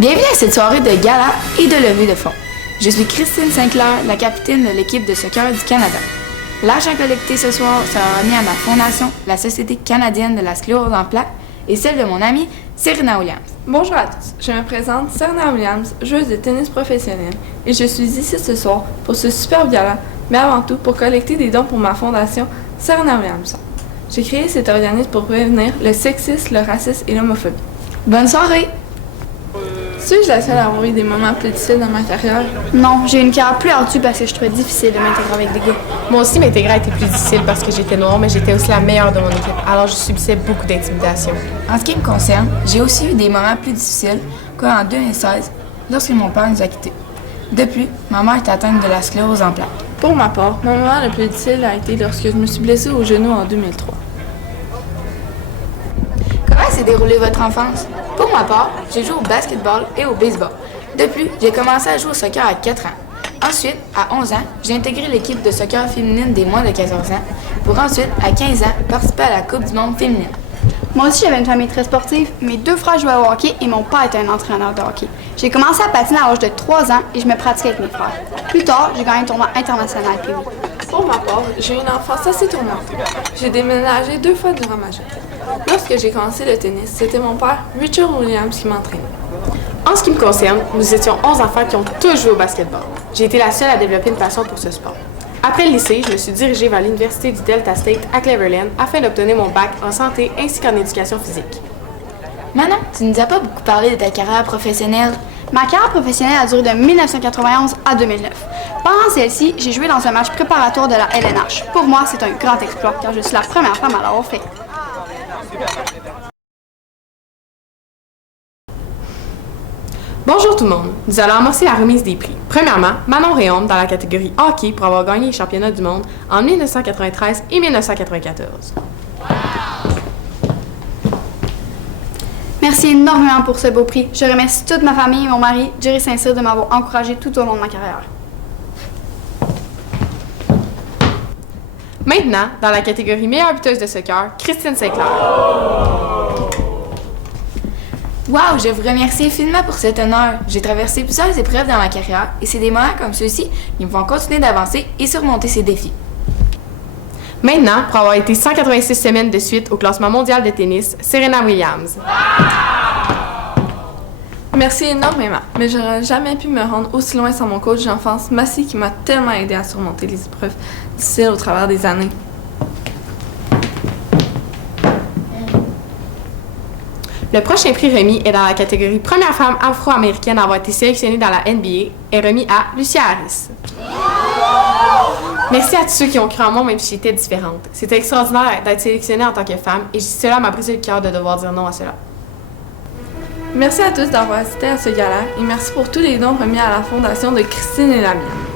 Bienvenue à cette soirée de gala et de levée de fonds. Je suis Christine Sinclair, la capitaine de l'équipe de soccer du Canada. L'argent collecté ce soir sera remis à ma fondation, la Société canadienne de la sclérose en plaques, et celle de mon amie Serena Williams. Bonjour à tous, je me présente Serena Williams, joueuse de tennis professionnelle, et je suis ici ce soir pour ce superbe gala, mais avant tout pour collecter des dons pour ma fondation Serena Williams. J'ai créé cet organisme pour prévenir le sexisme, le racisme et l'homophobie. Bonne soirée! Suis-je la seule à avoir eu des moments plus difficiles dans ma carrière? Non, j'ai eu une carrière plus ardue parce que je trouvais difficile de m'intégrer avec des gars. Moi aussi, m'intégrer a été plus difficile parce que j'étais noire, mais j'étais aussi la meilleure de mon équipe, alors je subissais beaucoup d'intimidation. En ce qui me concerne, j'ai aussi eu des moments plus difficiles, comme en 2016, lorsque mon père nous a quittés. De plus, ma mère est atteinte de la sclérose en plaques. Pour ma part, mon moment le plus difficile a été lorsque je me suis blessée au genou en 2003. Comment s'est déroulée votre enfance? Pour ma part, j'ai joué au basketball et au baseball. De plus, j'ai commencé à jouer au soccer à 4 ans. Ensuite, à 11 ans, j'ai intégré l'équipe de soccer féminine des moins de 14 ans, pour ensuite, à 15 ans, participer à la Coupe du monde féminine. Moi aussi, j'avais une famille très sportive. Mes deux frères jouaient au hockey et mon père était un entraîneur de hockey. J'ai commencé à patiner à l'âge de 3 ans et je me pratiquais avec mes frères. Plus tard, j'ai gagné un tournoi international PW. Pour ma part, j'ai eu une enfance assez tourmentée. J'ai déménagé 2 fois durant ma jeunesse. Lorsque j'ai commencé le tennis, c'était mon père, Richard Williams, qui m'entraînait. En ce qui me concerne, nous étions 11 enfants qui ont tous joué au basketball. J'ai été la seule à développer une passion pour ce sport. Après le lycée, je me suis dirigée vers l'université du Delta State à Cleveland afin d'obtenir mon bac en santé ainsi qu'en éducation physique. Manon, tu nous as pas beaucoup parlé de ta carrière professionnelle. Ma carrière professionnelle a duré de 1991 à 2009. Pendant celle-ci, j'ai joué dans un match préparatoire de la LNH. Pour moi, c'est un grand exploit car je suis la première femme à l'avoir fait. Bonjour tout le monde, nous allons amorcer la remise des prix. Premièrement, Manon Réaume dans la catégorie hockey pour avoir gagné les championnats du monde en 1993 et 1994. Merci énormément pour ce beau prix. Je remercie toute ma famille et mon mari, Jerry Saint-Cyr, de m'avoir encouragée tout au long de ma carrière. Maintenant, dans la catégorie meilleure buteuse de soccer, Christine Sinclair. Wow, je vous remercie infiniment pour cet honneur. J'ai traversé plusieurs épreuves dans ma carrière et c'est des moments comme ceux-ci qui me font continuer d'avancer et surmonter ces défis. Maintenant, pour avoir été 186 semaines de suite au classement mondial de tennis, Serena Williams. Merci énormément, mais j'aurais jamais pu me rendre aussi loin sans mon coach d'enfance, Massy, qui m'a tellement aidé à surmonter les épreuves difficiles au travers des années. Le prochain prix remis est dans la catégorie première femme afro-américaine à avoir été sélectionnée dans la NBA est remis à Lucia Harris. Merci à tous ceux qui ont cru en moi même si j'étais différente. C'était extraordinaire d'être sélectionnée en tant que femme et cela m'a brisé le cœur de devoir dire non à cela. Merci à tous d'avoir assisté à ce gala et merci pour tous les dons remis à la fondation de Christine et la mienne.